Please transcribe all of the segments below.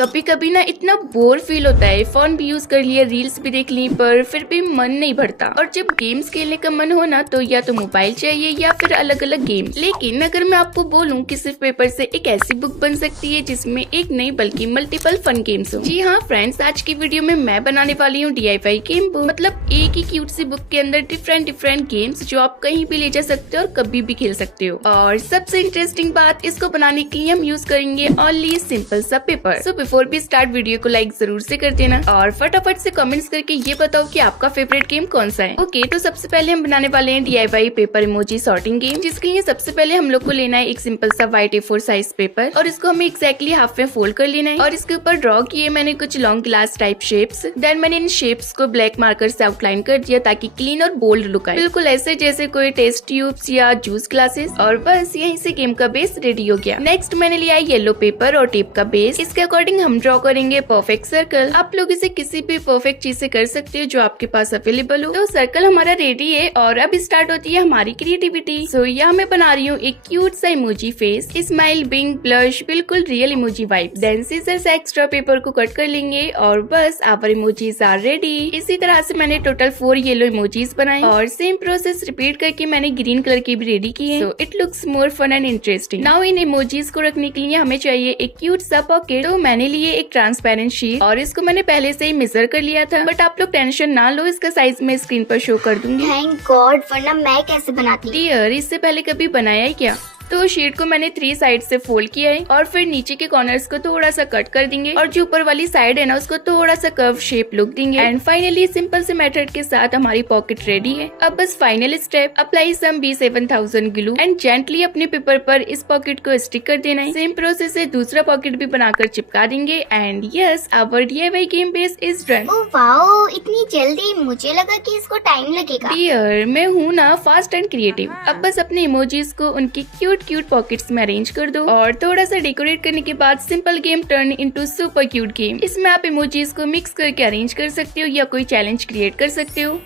कभी कभी ना इतना बोर फील होता है, फोन भी यूज कर लिया, रील्स भी देख ली, पर फिर भी मन नहीं भरता। और जब गेम्स खेलने का मन हो ना तो या तो मोबाइल चाहिए या फिर अलग अलग गेम। लेकिन अगर मैं आपको बोलूँ कि सिर्फ पेपर से एक ऐसी बुक बन सकती है जिसमें एक नहीं बल्कि मल्टीपल फन गेम्स हो। जी हाँ फ्रेंड्स, आज की वीडियो में मैं बनाने वाली हूँ DIY गेम बुक। मतलब एक ही क्यूट सी बुक के अंदर डिफरेंट गेम्स जो आप कहीं भी ले जा सकते हो और कभी भी खेल सकते हो। और सबसे इंटरेस्टिंग बात, इसको बनाने के लिए हम यूज करेंगे ओनली सिंपल सा पेपर। सो बिफोर भी स्टार्ट, वीडियो को लाइक जरूर से कर देना और फटाफट से कमेंट्स करके ये बताओ कि आपका फेवरेट गेम कौन सा है। ओके, तो सबसे पहले हम बनाने वाले हैं DIY paper emoji sorting game, जिसके लिए सबसे पहले हम लोग को लेना है एक सिंपल सा व्हाइट A4 साइज पेपर और इसको हमें एक्जैक्टली हाफ में फोल्ड कर लेना है। और इसके ऊपर ड्रॉ किए मैंने कुछ long glass type shapes. Then मैंने इन शेप्स को ब्लैक मार्कर से आउटलाइन कर दिया ताकि क्लीन और बोल्ड लुक आए, बिल्कुल ऐसे जैसे कोई टेस्ट ट्यूब्स या जूस ग्लासेस। और बस यहीं से गेम का बेस रेडी हो गया। नेक्स्ट मैंने लिया है येलो पेपर और टेप का बेस। इसके अकॉर्डिंग हम ड्रॉ करेंगे परफेक्ट सर्कल। आप लोग इसे किसी भी परफेक्ट चीज से कर सकते हो जो आपके पास अवेलेबल हो। तो सर्कल हमारा रेडी है और अब स्टार्ट होती है हमारी क्रिएटिविटी। सो यहाँ मैं बना रही हूँ एक क्यूट सा emoji face, smile, wink, blush, बिल्कुल real emoji vibe. Then scissor से एक्स्ट्रा पेपर को कट कर लेंगे और बस आवर इमोजीज आर रेडी। इसी तरह से मैंने टोटल 4 येलो इमोजीज बनाए और सेम प्रोसेस रिपीट करके मैंने ग्रीन कलर की भी रेडी की है। So it looks more fun and interesting. Now इन इमोजीज को रखने के लिए हमें चाहिए एक क्यूट सा पॉकेट। तो मैंने लिए एक ट्रांसपेरेंट शीट और इसको मैंने पहले से ही मेजर कर लिया था, बट आप लोग टेंशन ना लो, इसका साइज मैं स्क्रीन पर शो कर दूंगी। थैंक गॉड, वरना मैं कैसे बनाती। डियर, इससे पहले कभी बनाया है क्या? तो शीट को मैंने 3 साइड से फोल्ड किया है और फिर नीचे के कॉर्नर्स को थोड़ा सा कट कर देंगे और जो ऊपर वाली साइड है ना उसको थोड़ा सा कर्व शेप लुक देंगे। एंड फाइनली सिंपल से मेथड के साथ हमारी पॉकेट रेडी है। अब बस final step, apply some B7000 glue and gently अपने पेपर पर इस पॉकेट को स्टिक कर देना है। सेम प्रोसेस से दूसरा पॉकेट भी बनाकर चिपका देंगे and yes, our DIY game base is done. Oh wow, इतनी जल्दी! मुझे लगा कि इसको टाइम लगेगा। डियर, मैं हूँ ना फास्ट एंड क्रिएटिव। अब बस अपने इमोजीज को उनकी क्यूट पॉकेट्स में अरेंज कर दो और थोड़ा सा डेकोरेट करने के बाद simple game turn into super cute game. इसमें आप इमोजीज को मिक्स करके अरेंज कर सकते हो या कोई चैलेंज क्रिएट कर सकते हो।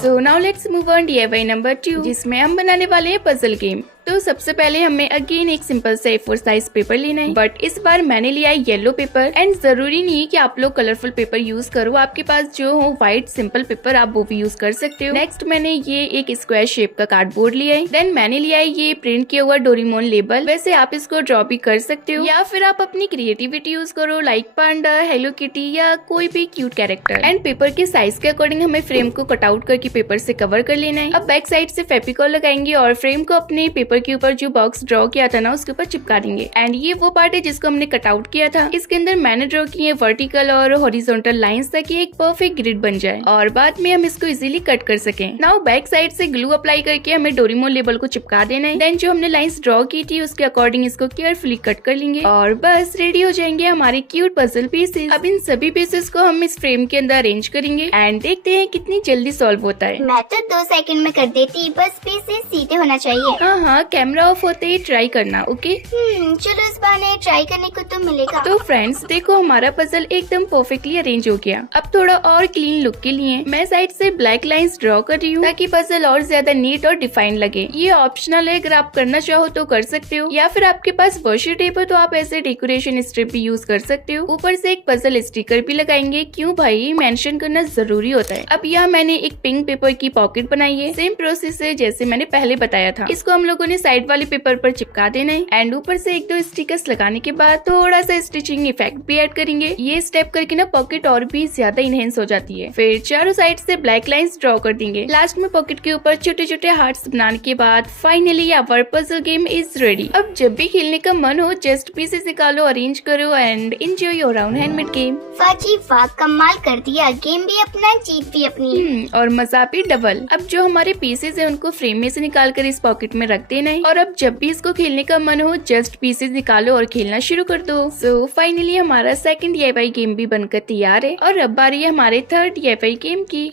So now let's move on DIY number 2, जिसमें हम बनाने वाले हैं पजल गेम। तो सबसे पहले हमें अगेन एक सिंपल सा A4 साइज पेपर लेना है, बट इस बार मैंने लिया है येलो पेपर। एंड जरूरी नहीं है कि आप लोग कलरफुल पेपर यूज करो, आपके पास जो हो व्हाइट सिंपल पेपर आप वो भी यूज कर सकते हो। नेक्स्ट मैंने ये एक स्क्वायर शेप का कार्डबोर्ड लिया है। देन मैंने लिया है ये प्रिंट किया हुआ डोरेमोन लेबल। वैसे आप इसको ड्रॉ भी कर सकते हो या फिर आप अपनी क्रिएटिविटी यूज करो, लाइक पांडा, हेलो किटी या कोई भी क्यूट कैरेक्टर। एंड पेपर के साइज के अकॉर्डिंग हमें फ्रेम को कट आउट करके पेपर से कवर कर लेना है। अब बैक साइड से फेविकॉल लगाएंगे और फ्रेम को अपने पेपर के ऊपर जो बॉक्स ड्रॉ किया था ना उसके ऊपर चिपका देंगे। एंड ये वो पार्ट है जिसको हमने कट आउट किया था। इसके अंदर मैंने ड्रॉ किए वर्टिकल और हॉरिजॉन्टल लाइंस ताकि एक परफेक्ट ग्रिड बन जाए और बाद में हम इसको इजीली कट कर सकें। नाउ बैक साइड से ग्लू अप्लाई करके हमें डोरेमोन लेबल को चिपका देना है। देन जो हमने लाइंस ड्रॉ की थी उसके अकॉर्डिंग इसको केयरफुली कट कर लेंगे और बस रेडी हो जाएंगे हमारे क्यूट पजल पीसेस। अब इन सभी पीसेस को हम इस फ्रेम के अंदर अरेंज करेंगे एंड देखते हैं कितनी जल्दी सॉल्व होता है। मैं तो 2 सेकंड में कर देती, बस पीसेस सीधे होना चाहिए। हाँ, कैमरा ऑफ होते ही ट्राई करना, ओके? चलो इस बहाने ट्राई करने को तो मिलेगा। तो फ्रेंड्स देखो, हमारा पजल एकदम परफेक्टली अरेंज हो गया। अब थोड़ा और क्लीन लुक के लिए मैं साइड से ब्लैक लाइंस ड्रॉ कर रही हूँ ताकि पजल और ज्यादा नीट और डिफाइन लगे। ये ऑप्शनल है, अगर आप करना चाहो तो कर सकते हो या फिर आपके पास वर्शी टेप हो तो आप ऐसे डेकोरेशन स्ट्रिप भी यूज कर सकते हो। ऊपर से एक पजल स्टिकर भी लगाएंगे, क्यों भाई, मेंशन करना जरूरी होता है। अब यहाँ मैंने एक पिंक पेपर की पॉकेट बनाई है। सेम प्रोसेस है जैसे मैंने पहले बताया था। इसको हम लोगों ने साइड वाले पेपर पर चिपका देना है एंड ऊपर से 1-2 स्टिकर्स लगाने के बाद थोड़ा सा स्टिचिंग इफेक्ट भी ऐड करेंगे। ये स्टेप करके ना पॉकेट और भी ज्यादा इनहेंस हो जाती है। फिर चारों साइड से ब्लैक लाइंस ड्रॉ कर देंगे। लास्ट में पॉकेट के ऊपर छोटे छोटे हार्ट्स बनाने के बाद finally our puzzle game is ready. अब जब भी खेलने का मन हो जस्ट पीसेस निकालो, अरेंज करो and enjoy your own handmade game. वाह जी वाह, कमाल कर दिया। गेम भी अपना, जीत भी अपनी और मजा भी डबल। अब जो हमारे पीसेस है उनको फ्रेम में से निकाल कर इस पॉकेट में रख देना है और अब जब भी इसको खेलने का मन हो जस्ट पीसेस निकालो और खेलना शुरू कर दो। सो फाइनली हमारा सेकंड DIY गेम भी बनकर तैयार है और अब बारी है हमारे थर्ड DIY गेम की।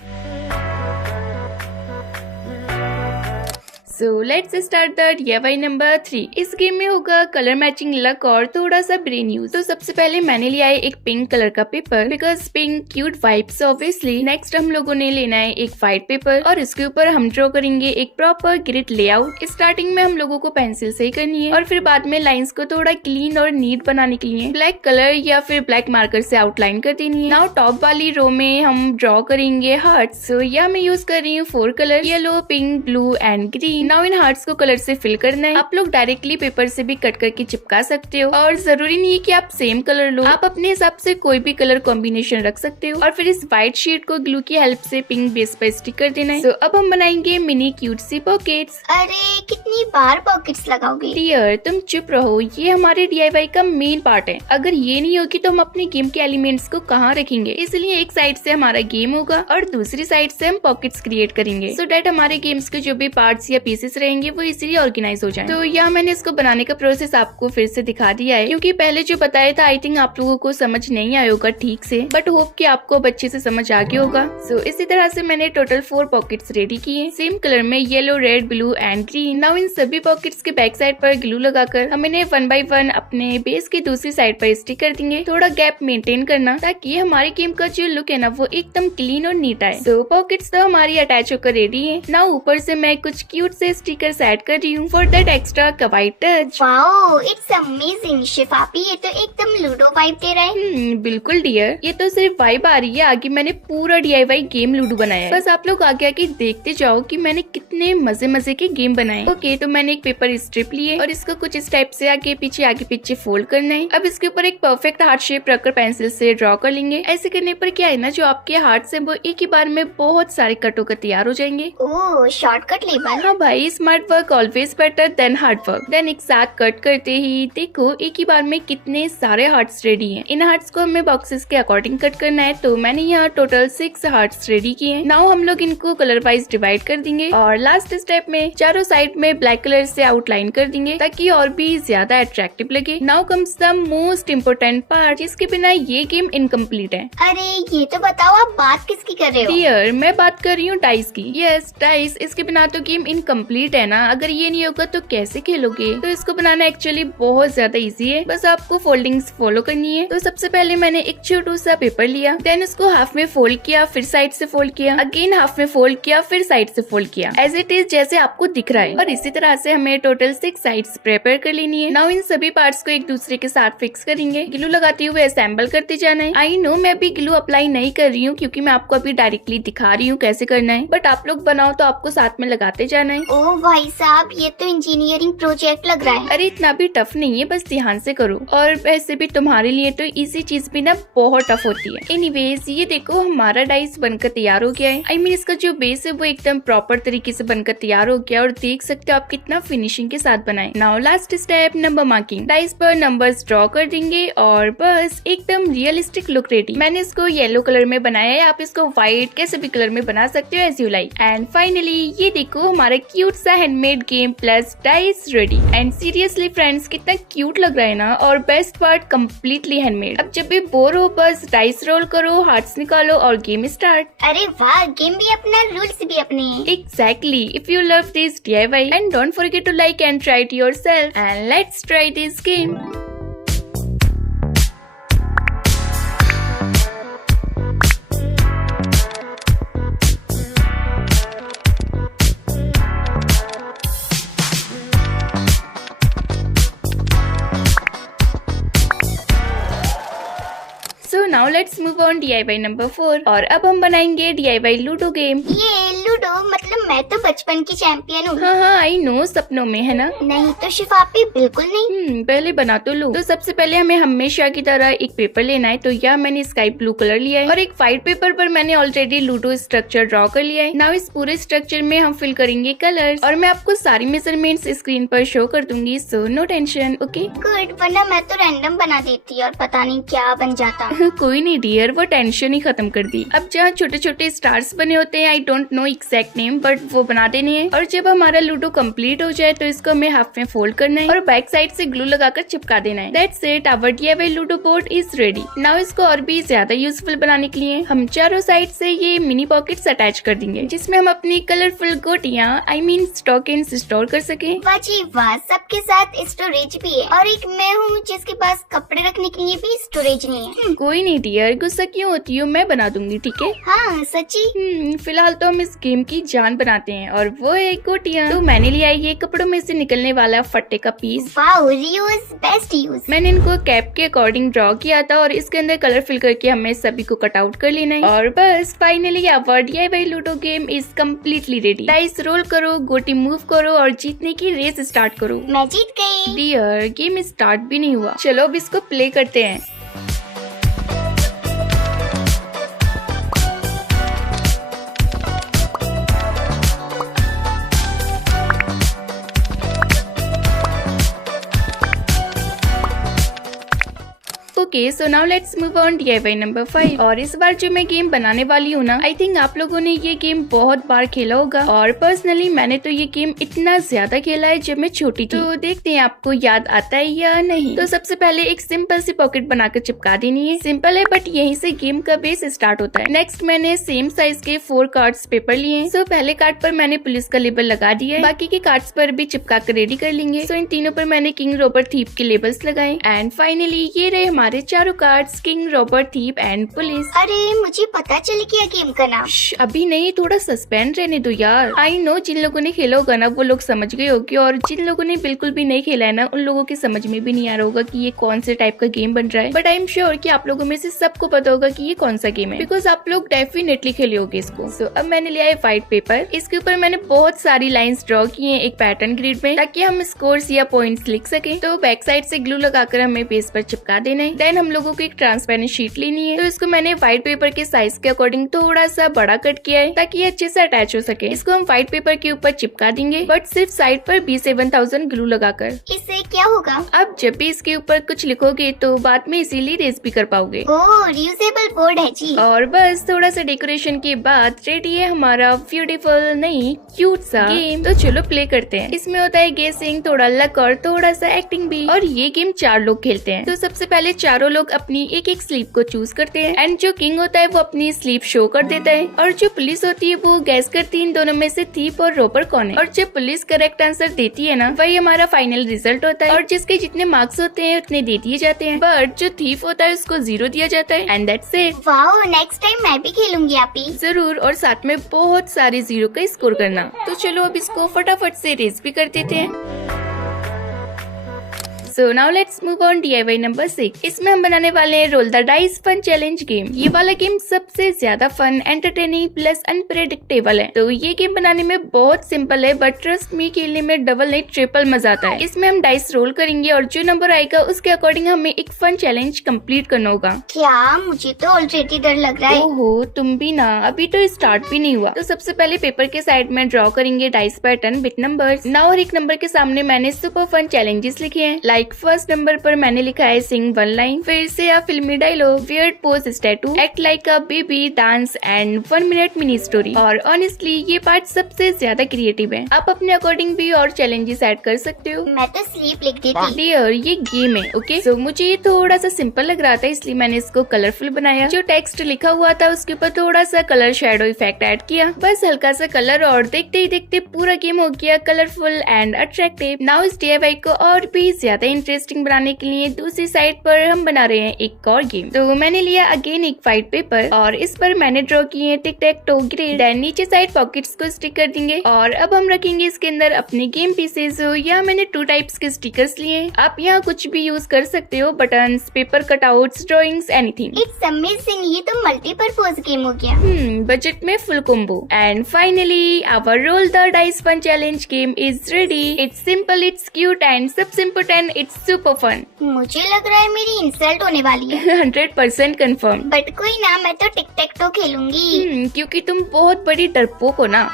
So let's start the DIY number 3। इस गेम में होगा कलर मैचिंग, लक और थोड़ा सा ब्रेन यूज। तो सबसे पहले मैंने लिया है एक पिंक कलर का paper, because pink cute vibes obviously. Next हम लोगों ने लेना है एक व्हाइट पेपर और इसके ऊपर हम ड्रॉ करेंगे एक प्रॉपर ग्रिड लेआउट। स्टार्टिंग में हम लोगों को पेंसिल से ही करनी है और फिर बाद में लाइंस को थोड़ा क्लीन और नीट बनाने के लिए ब्लैक कलर या फिर ब्लैक मार्कर से आउटलाइन कर देनी है। नाउ टॉप वाली रो में हम ड्रॉ करेंगे हार्ट्स। सो यहाँ मैं यूज कर रही हूँ 4 colour, yellow, pink, blue and green. Now in hearts को कलर से फिल करना है। आप लोग डायरेक्टली पेपर से भी कट करके चिपका सकते हो और जरूरी नहीं है कि आप सेम कलर लो, आप अपने हिसाब से कोई भी कलर कॉम्बिनेशन रख सकते हो। और फिर इस व्हाइट शीट को ग्लू की हेल्प से पिंक बेस पर स्टिक कर देना है। अब हम बनाएंगे मिनी क्यूट सी पॉकेट्स। अरे कितनी बार पॉकेट्स लगाओगे? डियर तुम चुप रहो, ये हमारे DIY का मेन पार्ट है। अगर ये नहीं होगी तो हम अपने गेम के एलिमेंट्स को कहाँ रखेंगे? इसलिए एक साइड से हमारा गेम होगा और दूसरी साइड से हम पॉकेट्स क्रिएट करेंगे, सो दैट हमारे गेम्स के जो भी पार्ट्स या पीसेस रहेंगे वो इजीली ऑर्गेनाइज हो जाए। तो यहाँ मैंने इसको बनाने का प्रोसेस आपको फिर से दिखा दिया है, क्योंकि पहले जो बताया था आई थिंक आप लोगों को समझ नहीं आया होगा ठीक से, बट होप कि आपको अब अच्छे से समझ आ गया होगा। सो इसी तरह से मैंने टोटल 4 पॉकेट्स रेडी किए, सेम कलर में, yellow, red, blue and green. Now in सभी पॉकेट्स के बैक साइड पर ग्लू लगाकर हम इन्हें 1 बाय 1 अपने बेस की दूसरी साइड पर स्टिक कर देंगे। थोड़ा गैप मेंटेन करना ताकि हमारे गेम का जो लुक है ना वो एकदम क्लीन और नीट आए। सो पॉकेट्स तो हमारी अटैच होकर रेडी है। नाउ ऊपर से मैं कुछ क्यूट से स्टिकर्स ऐड कर रही हूँ for that extra kawaii touch. Wow, it's amazing शिफापी, ये तो एकदम लूडो वाइब दे रहा है। बिल्कुल डियर, ये तो सिर्फ वाइब आ रही है, आगे मैंने पूरा DIY गेम लूडो बनाया है। बस आप लोग आगे आके देखते जाओ कि मैंने कितने मजे मजे के गेम बनाए। ओके, तो मैंने एक पेपर स्ट्रिप लिए और इसको कुछ इस टाइप से आगे पीछे फोल्ड करना है। अब इसके ऊपर एक परफेक्ट हार्ट शेप रखकर पेंसिल से ड्रॉ कर लेंगे। ऐसे करने पर क्या है ना, जो आपके हार्ट है वो एक ही बार में बहुत सारे कट होकर तैयार हो जाएंगे। Oh, shortcut label. हाँ भाई, smart work always better than hard work. Then एक साथ कट करते ही देखो एक ही बार में कितने सारे हार्ट्स रेडी हैं। इन हार्ट्स को हमें बॉक्सेस के अकॉर्डिंग कट करना है, तो मैंने यहाँ टोटल 6 हार्ट्स रेडी किए हैं। नाउ हम लोग इनको कलर वाइज डिवाइड कर देंगे और लास्ट स्टेप में चारों साइड में ब्लैक कलर से आउटलाइन कर देंगे ताकि और भी ज्यादा अट्रैक्टिव लगे। Now comes the most important part, जिसके बिना ये गेम इनकम्प्लीट है। अरे ये तो बताओ, आप बात किसकी कर रहे हो? डियर, मैं बात कर रही हूँ डाइस की। यस डाइस, इसके बिना तो गेम इनकम्प्लीट है ना। अगर ये नहीं होगा तो कैसे खेलोगे? तो इसको बनाना एक्चुअली बहुत ज्यादा इजी है, बस आपको फोल्डिंग्स फॉलो करनी है। तो सबसे पहले मैंने एक छोटा सा पेपर लिया, देन उसको हाफ में फोल्ड किया, फिर साइड से फोल्ड किया, अगेन हाफ में फोल्ड किया, फिर साइड से फोल्ड किया, एज इट इज जैसे आपको दिख रहा है। और इसी तरह से हमें टोटल 6 साइड्स प्रिपेयर कर लेनी है। नाउ इन सभी पार्ट्स को एक दूसरे के साथ फिक्स करेंगे, ग्लू लगाते हुए असेंबल करते जाना है। आई नो मैं अभी ग्लू अप्लाई नहीं कर रही हूँ क्योंकि मैं आपको अभी डायरेक्टली दिखा रही हूँ कैसे करना है, बट आप लोग बनाओ तो आपको साथ में लगाते जाना है। ओह भाई साहब, ये तो इंजीनियरिंग प्रोजेक्ट लग रहा है। अरे इतना भी टफ नहीं है, बस ध्यान से करो। और वैसे भी तुम्हारे लिए तो इजी चीज भी ना बहुत टफ होती है। एनीवेज, ये देखो हमारा डाइस बनकर तैयार हो गया है। आई मीन इसका जो बेस है वो एकदम प्रॉपर तरीके से बनकर तैयार हो गया और देख सकते हो आप कितना फिनिशिंग के साथ बनाए। Now last step, number marking. Dice पर नंबर्स ड्रॉ कर देंगे और बस एकदम रियलिस्टिक लुक रेडी। मैंने इसको येलो कलर में बनाया है, आप इसको व्हाइट कैसे भी कलर में बना सकते हो as you like. And finally ये देखो हमारा क्यूट सा handmade game plus dice ready. And seriously friends, कितना क्यूट लग रहा है ना, और बेस्ट पार्ट कम्प्लीटली हैंडमेड। अब जब भी बोर हो बस डाइस रोल करो, हार्ट्स निकालो और गेम स्टार्ट। अरे वाह, गेम भी अपना, रूल्स भी अपने। Exactly. If you love this DIY and don't forget to like and try it yourself, and let's try this game. So now let's move on DIY number 4 और अब हम बनाएंगे DIY लूडो गेम। ये ludo मतलब मैं तो बचपन की चैंपियन हूँ। हाँ आई नो, सपनों में है ना। नहीं तो शिफापी बिल्कुल नहीं। पहले बना तो लो। तो सबसे पहले हमें हमेशा की तरह एक पेपर लेना है, तो यहाँ मैंने स्काई ब्लू कलर लिया है और एक व्हाइट पेपर पर मैंने ऑलरेडी लूडो स्ट्रक्चर ड्रॉ कर लिया है। नाउ इस पूरे स्ट्रक्चर में हम फिल करेंगे कलर्स और मैं आपको सारी मेजरमेंट्स स्क्रीन पर शो कर दूंगी, so no tension. Okay good, वरना मैं तो रैंडम बना देती और पता नहीं क्या बन जाता। कोई नहीं डियर, वो टेंशन ही खत्म कर दी। अब जहाँ छोटे छोटे स्टार्स बने होते हैं, I don't know exact name, but card वो बना देने हैं और जब हमारा लूडो कंप्लीट हो जाए तो इसको हमें हाफ में फोल्ड करना है और बैक साइड से ग्लू लगाकर चिपका देना है। That's it, our DIY ludo board is ready. Now इसको और भी ज्यादा यूजफुल बनाने के लिए हम चारों साइड से ये मिनी पॉकेट्स अटैच कर देंगे जिसमें हम अपनी कलरफुल गोटियां स्टॉकिंग्स स्टोर कर सके। वाह जी वाह, सबके साथ स्टोरेज भी है और एक मैं हूँ जिसके पास कपड़े रखने के लिए भी स्टोरेज नहीं है। कोई नहीं डियर, गुस्सा क्यों होती हो, मैं बना दूंगी, ठीक है? हाँ सच्ची। फिलहाल तो हम इस गेम की जान बनाते हैं और वो है गोटियां। तो मैंने लिया ये कपड़ों में से निकलने वाला फट्टे का piece. Wow, reuse best use. मैंने इनको कैप के अकॉर्डिंग ड्रॉ किया था और इसके अंदर कलर फिल करके हमें सभी को कट आउट कर लेना है और बस finally our DIY ludo game is completely ready. Dice roll करो, गोटी मूव करो और जीतने की रेस स्टार्ट करो। मैं जीत गई। डियर, गेम स्टार्ट भी नहीं हुआ। चलो अब इसको प्ले करते हैं। Okay, so now let's move on DIY number 5। और इस बार जो मैं गेम बनाने वाली हूँ ना, आई थिंक आप लोगों ने ये गेम बहुत बार खेला होगा और पर्सनली मैंने तो ये गेम इतना ज्यादा खेला है जब मैं छोटी थी। तो देखते हैं आपको याद आता है या नहीं। तो सबसे पहले एक सिंपल सी पॉकेट बनाकर चिपका देनी है। सिंपल है बट यहीं से गेम का बेस स्टार्ट होता है। नेक्स्ट मैंने सेम साइज के 4 कार्ड्स पेपर लिए हैं। सो पहले कार्ड पर मैंने पुलिस का लेबल लगा दिया है, बाकी के कार्ड्स पर भी चिपका कर रेडी कर लेंगे। सो इन तीनों पर मैंने किंग, रॉबर, थीप के लेबल्स लगाए एंड फाइनली ये रहे हमारे चारों cards, king, robber, thief and police. अरे मुझे पता चल गया गेम का नाम। अभी नहीं, थोड़ा सस्पेंस रहने दो यार। आई नो जिन लोगों ने खेला होगा ना वो लोग समझ गए होंगे और जिन लोगों ने बिल्कुल भी नहीं खेला है ना उन लोगों के समझ में भी नहीं आ रहा होगा कि ये कौन से टाइप का गेम बन रहा है। बट आई एम श्योर कि आप लोगों में से सबको पता होगा कि ये कौन सा गेम है बिकॉज आप लोग डेफिनेटली खेले होगे इसको। सो अब मैंने लिया है व्हाइट पेपर। इसके ऊपर मैंने बहुत सारी लाइंस ड्रॉ की है एक पैटर्न ग्रिड में ताकि हम स्कोर्स या पॉइंट्स लिख सके। तो बैक साइड से ग्लू लगाकर हमें पेज पर चिपका देना है। देन हम लोगों को एक ट्रांसपेरेंट शीट लेनी है। तो इसको मैंने व्हाइट पेपर के साइज के अकॉर्डिंग थोड़ा सा बड़ा कट किया है ताकि ये अच्छे से अटैच हो सके। इसको हम व्हाइट पेपर के ऊपर चिपका देंगे बट सिर्फ साइड पर B7000 ग्लू लगाकर। इससे क्या होगा? अब जब भी इसके ऊपर कुछ लिखोगे तो बाद में इसीलिए रेस भी कर पाओगे। ओह, रियूजेबल बोर्ड है जी। और बस थोड़ा सा डेकोरेशन के बाद रेडी है हमारा ब्यूटीफुल नहीं क्यूट सा गेम। तो चलो प्ले करते हैं। इसमें होता है गेसिंग, थोड़ा लक और थोड़ा सा एक्टिंग भी। और ये गेम 4 लोग खेलते हैं। तो सबसे पहले चारों लोग अपनी एक एक स्लीप को चूज करते हैं एंड जो किंग होता है वो अपनी स्लीप शो कर देता है और जो पुलिस होती है वो गैस करती है इन दोनों में से थीप और रॉबर कौन है। और जब पुलिस करेक्ट आंसर देती है ना वही हमारा फाइनल रिजल्ट होता है और जिसके जितने मार्क्स होते हैं उतने दे दिए जाते हैं। बट जो थीप होता है उसको 0 दिया जाता है and that's it. Wow, next time मैं भी खेलूंगी आपी। जरूर, और साथ में बहुत सारे 0 का स्कोर करना। तो चलो अब इसको फटाफट से रेस भी कर देते हैं। So now let's move on DIY number 6। इसमें हम बनाने वाले हैं roll the dice fun challenge game. ये वाला गेम सबसे ज्यादा फन, एंटरटेनिंग प्लस अनप्रेडिक्टेबल है। तो ये गेम बनाने में बहुत सिंपल है बट ट्रस्ट मी खेलने में डबल नहीं ट्रिपल मजा आता है। इसमें हम डाइस रोल करेंगे और जो नंबर आएगा उसके अकॉर्डिंग हमें एक फन चैलेंज कंप्लीट करना होगा। क्या? मुझे तो ऑलरेडी डर लग रहा है। ओहो, तुम भी ना, अभी तो स्टार्ट भी नहीं हुआ। तो सबसे पहले पेपर के साइड में ड्रॉ करेंगे dice pattern with numbers. Now हर एक नंबर के सामने मैंने सुपर फन चैलेंजेस लिखे हैं। लाइक फर्स्ट नंबर पर मैंने लिखा है सिंग 1 लाइन, फिर से या फिल्मी dialogue, weird pose statue, act like a baby, dance and 1 minute mini story. और ऑनेस्टली ये पार्ट सबसे ज्यादा क्रिएटिव है। आप अपने अकॉर्डिंग भी और चैलेंजेस ऐड कर सकते हो। मैं तो स्लीप लिख देती। डियर, ये गेम है ओके। सो मुझे ये थोड़ा सा सिंपल लग रहा था इसलिए मैंने इसको कलरफुल बनाया। जो टेक्स्ट लिखा हुआ था उसके ऊपर थोड़ा सा कलर शेडो इफेक्ट ऐड किया, बस हल्का सा कलर, और देखते ही देखते पूरा गेम हो गया कलरफुल एंड अट्रैक्टिव। नाउ इस DIY को और भी ज्यादा इंटरेस्टिंग बनाने के लिए दूसरी साइड पर हम बना रहे हैं एक और गेम। तो मैंने लिया अगेन एक व्हाइट पेपर और इस पर मैंने ड्रॉ किए टिक टैक टो ग्रिड। देन नीचे साइड पॉकेट्स को स्टिक कर देंगे और अब हम रखेंगे इसके अंदर अपने गेम पीसेस। यहाँ मैंने 2 टाइप्स के स्टिकर्स लिए। आप यहाँ कुछ भी यूज कर सकते हो, buttons, paper cutouts, drawings, anything. It's amazing, ये तो मल्टीपर्पज गेम हो गया। बजट में full combo. And finally our roll the dice fun challenge game is ready. It's simple, it's cute and सबसे इम्पोर्टेंट इट्स सुपर फन। मुझे लग रहा है मेरी इंसल्ट होने वाली है। 100% कंफर्म। बट कोई ना, मैं तो टिक टैक तो खेलूंगी। क्योंकि तुम बहुत बड़ी डरपोक हो ना।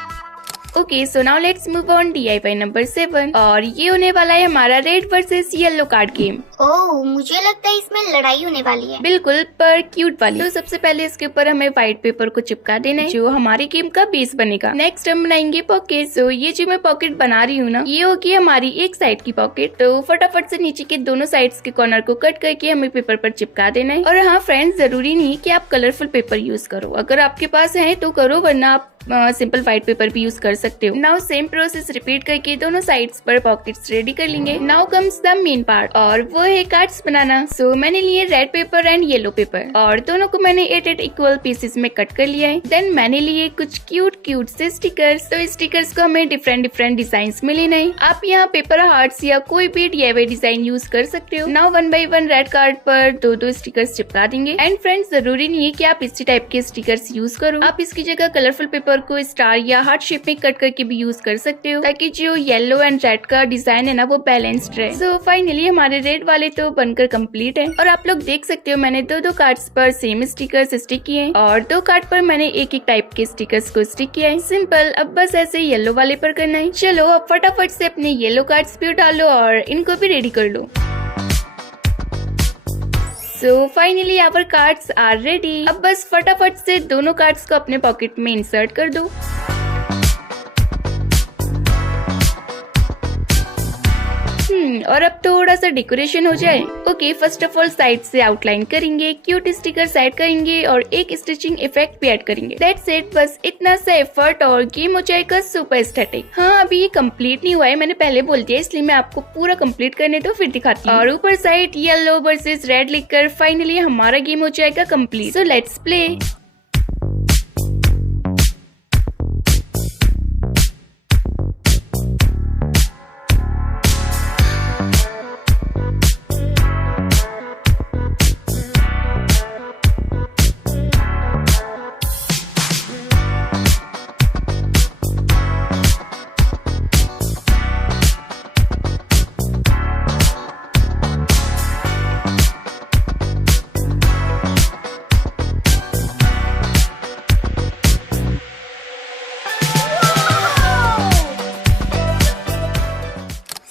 Okay so now let's move on DIY number 7 और ये होने वाला है हमारा red versus yellow card game. Oh, मुझे लगता है इसमें लड़ाई होने वाली है। बिल्कुल, पर क्यूट वाली। तो सबसे पहले इसके ऊपर हमें व्हाइट पेपर को चिपका देना है जो हमारे गेम का बेस बनेगा। नेक्स्ट हम बनाएंगे पॉकेट। सो ये जो मैं पॉकेट बना रही हूँ ना, ये होगी हमारी एक साइड की पॉकेट। तो फटाफट से नीचे के दोनों साइड्स के कॉर्नर को कट करके हमें पेपर पर चिपका देना है। और हाँ फ्रेंड्स, जरूरी नहीं कि आप कलरफुल पेपर यूज करो, अगर आपके पास है तो करो, वरना आप सिंपल व्हाइट पेपर भी यूज कर सकते हो। नाउ सेम प्रोसेस रिपीट करके दोनों साइड्स पर पॉकेट्स रेडी कर लेंगे। Now comes the main part और वो है कार्ड्स बनाना। सो मैंने लिए red pepper and yellow paper और दोनों को मैंने 8 इक्वल पीसेस में कट कर लिया है। देन मैंने लिए कुछ क्यूट से स्टिकर्स। तो स्टिकर्स को हमें डिफरेंट डिजाइन में लेना है। आप यहाँ पेपर हार्ट्स या कोई भी DIY डिजाइन यूज कर सकते हो। नाउ 1 बाय 1 रेड कार्ड पर दो स्टिकर्स चिपका देंगे। एंड फ्रेंड्स, जरूरी नहीं है कि आप इसी टाइप के स्टिकर्स यूज करो, आप इसकी जगह कलरफुल पेपर को स्टार या हार्ट शेप में कट करके भी यूज कर सकते हो, ताकि जो येलो एंड रेड का डिजाइन है ना वो बैलेंस्ड रहे। सो फाइनली हमारे रेड वाले तो बनकर कंप्लीट है और आप लोग देख सकते हो मैंने दो कार्ड्स पर सेम स्टिकर्स स्टिक किए हैं और 2 कार्ड पर मैंने एक टाइप के स्टिकर्स को स्टिक किया है। सिंपल, अब बस ऐसे येलो वाले पर करना है। चलो अब फटाफट से अपने येलो कार्ड्स भी उठा लो और इनको भी रेडी कर लो। So finally our cards are ready। अब बस फटाफट से दोनों कार्ड्स को अपने पॉकेट में इंसर्ट कर दो। और अब थोड़ा सा डेकोरेशन हो जाए। Okay, first of all side से आउटलाइन करेंगे, क्यूट स्टिकर ऐड करेंगे और एक स्टिचिंग इफेक्ट भी ऐड करेंगे। दैट्स इट, बस इतना सा एफर्ट और गेम हो जाएगा सुपर एस्थेटिक। हाँ, अभी ये कंप्लीट नहीं हुआ है, मैंने पहले बोल दिया, इसलिए मैं आपको पूरा कंप्लीट करने दो फिर दिखाती हूँ। और ऊपर साइड येलो वर्सेस रेड लिखकर फाइनली हमारा गेम हो जाएगा complete. So let's play.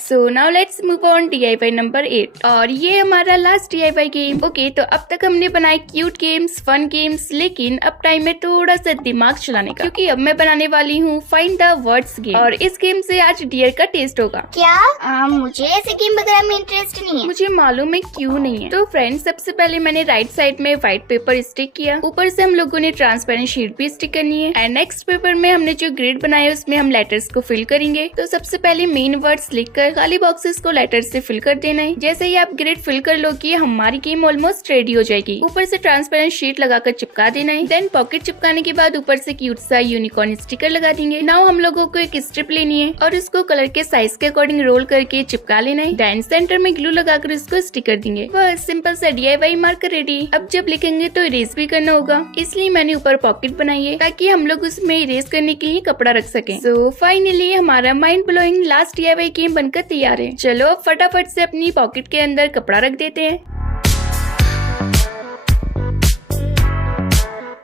So now let's move on DIY number 8 और ये हमारा लास्ट DIY गेम। ओके, तो अब तक हमने बनाए क्यूट गेम्स, फन गेम्स, लेकिन अब टाइम है थोड़ा सा दिमाग चलाने का, क्योंकि अब मैं बनाने वाली हूँ फाइंड द वर्ड्स गेम और इस गेम से आज डियर का टेस्ट होगा। क्या? मुझे ऐसे गेम वगैरह में इंटरेस्ट नहीं है। मुझे मालूम है क्यों नहीं है। तो फ्रेंड्स, सबसे पहले मैंने राइट साइड में व्हाइट पेपर स्टिक किया, ऊपर से हम लोगों ने ट्रांसपेरेंट शीट भी स्टिक करनी है एंड नेक्स्ट पेपर में हमने जो ग्रिड बनाया उसमें हम लेटर्स को फिल करेंगे। तो सबसे पहले मेन वर्ड्स लिखकर खाली बॉक्सेस को लेटर से फिल कर देना है। जैसे ही आप ग्रिड फिल कर लो कि हमारी गेम ऑलमोस्ट रेडी हो जाएगी। ऊपर से ट्रांसपेरेंट शीट लगाकर चिपका देना है। देन पॉकेट चिपकाने के बाद ऊपर से क्यूट सा यूनिकॉर्न स्टिकर लगा देंगे। नाउ हम लोगों को एक स्ट्रिप लेनी है और उसको कलर के साइज के अकॉर्डिंग रोल करके चिपका लेना है। देन सेंटर में ग्लू लगाकर इसको स्टिक कर देंगे। बस सिंपल सा DIY मार्कर रेडी। अब जब लिखेंगे तो इरेज भी करना होगा, इसलिए मैंने ऊपर पॉकेट बनाई है ताकि हम लोग उसमें इरेज करने के लिए कपड़ा रख सकें। सो फाइनली हमारा mind blowing last DIY game बनकर तैयार है। चलो अब फटाफट से अपनी पॉकेट के अंदर कपड़ा रख देते हैं।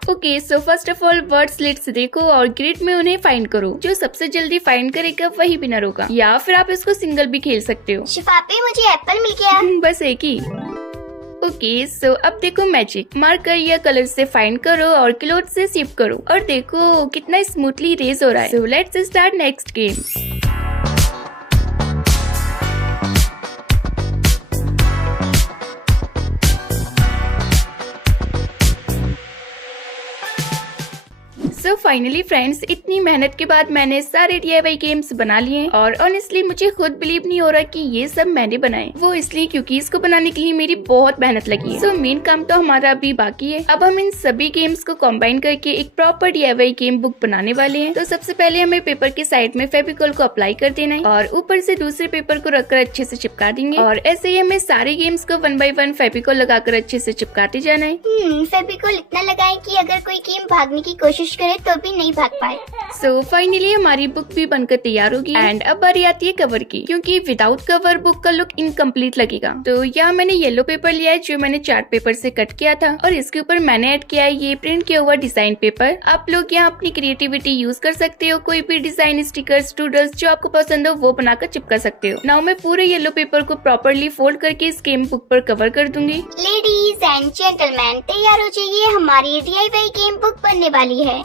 Okay, so first of all words लिट्स देखो और ग्रिड में उन्हें फाइंड करो। जो सबसे जल्दी फाइंड करेगा वही विनर होगा, या फिर आप इसको सिंगल भी खेल सकते हो। शिफापी, मुझे एप्पल मिल गया। बस एक ही। ओके, सो अब देखो मैजिक। मार्कर या कलर से फाइंड करो और क्लोथ से शिफ्ट करो और देखो कितना स्मूथली इरेज हो रहा है। So let's start next game. So finally friends, इतनी मेहनत के बाद मैंने सारे DIY गेम्स बना लिए हैं और ऑनेस्टली मुझे खुद बिलीव नहीं हो रहा कि ये सब मैंने बनाए। वो इसलिए क्योंकि इसको बनाने के लिए मेरी बहुत मेहनत लगी है। सो मेन काम तो हमारा अभी बाकी है। अब हम इन सभी गेम्स को कंबाइन करके एक प्रॉपर DIY गेम बुक बनाने वाले हैं। तो सबसे पहले हमें पेपर के साइड में फेविकॉल को अप्लाई कर देना है और ऊपर से दूसरे पेपर को रखकर अच्छे से चिपका देंगे और ऐसे ही हमें सारे गेम्स को 1 बाय 1 फेविकॉल लगाकर अच्छे से चिपकाते जाना है। फेविकॉल इतना लगाएं कि अगर कोई गेम भागने की कोशिश करे तो भी नहीं भाग पाए। सो फाइनली हमारी बुक भी बनकर तैयार होगी एंड अब बारी आती है कवर की, क्योंकि विदाउट कवर बुक का लुक इनकम्प्लीट लगेगा। तो यहाँ मैंने येलो पेपर लिया है जो मैंने चार्ट पेपर से कट किया था और इसके ऊपर मैंने ऐड किया है ये प्रिंट किया हुआ डिजाइन पेपर। आप लोग यहाँ अपनी क्रिएटिविटी यूज कर सकते हो, कोई भी डिजाइन, स्टिकर्स, डूडल्स जो आपको पसंद हो वो बनाकर चिपका सकते हो। नाउ मैं पूरे येलो पेपर को प्रॉपरली फोल्ड करके इस गेम बुक पर कवर कर दूंगी। लेडीज एंड जेंटलमैन, तैयार हो जाइए, हमारी DIY गेम बुक बनने वाली है।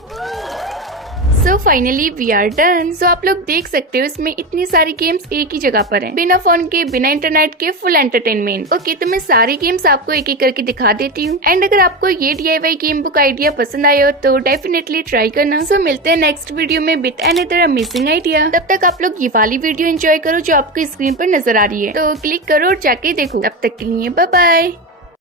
So finally we are done. So आप लोग देख सकते हो इसमें इतनी सारी गेम्स एक ही जगह पर हैं, बिना फोन के, बिना इंटरनेट के, फुल एंटरटेनमेंट। ओके, तो मैं सारी गेम्स आपको एक एक करके दिखा देती हूँ एंड अगर आपको ये DIY गेम बुक आइडिया पसंद आया हो तो डेफिनेटली ट्राई करना। सो मिलते हैं नेक्स्ट वीडियो में विद अनदर अमेजिंग आइडिया। तब तक आप लोग ये वाली वीडियो एंजॉय करो जो आपको स्क्रीन पर नजर आ रही है, तो क्लिक करो और जाके देखो। तब तक के लिए बाय बाय।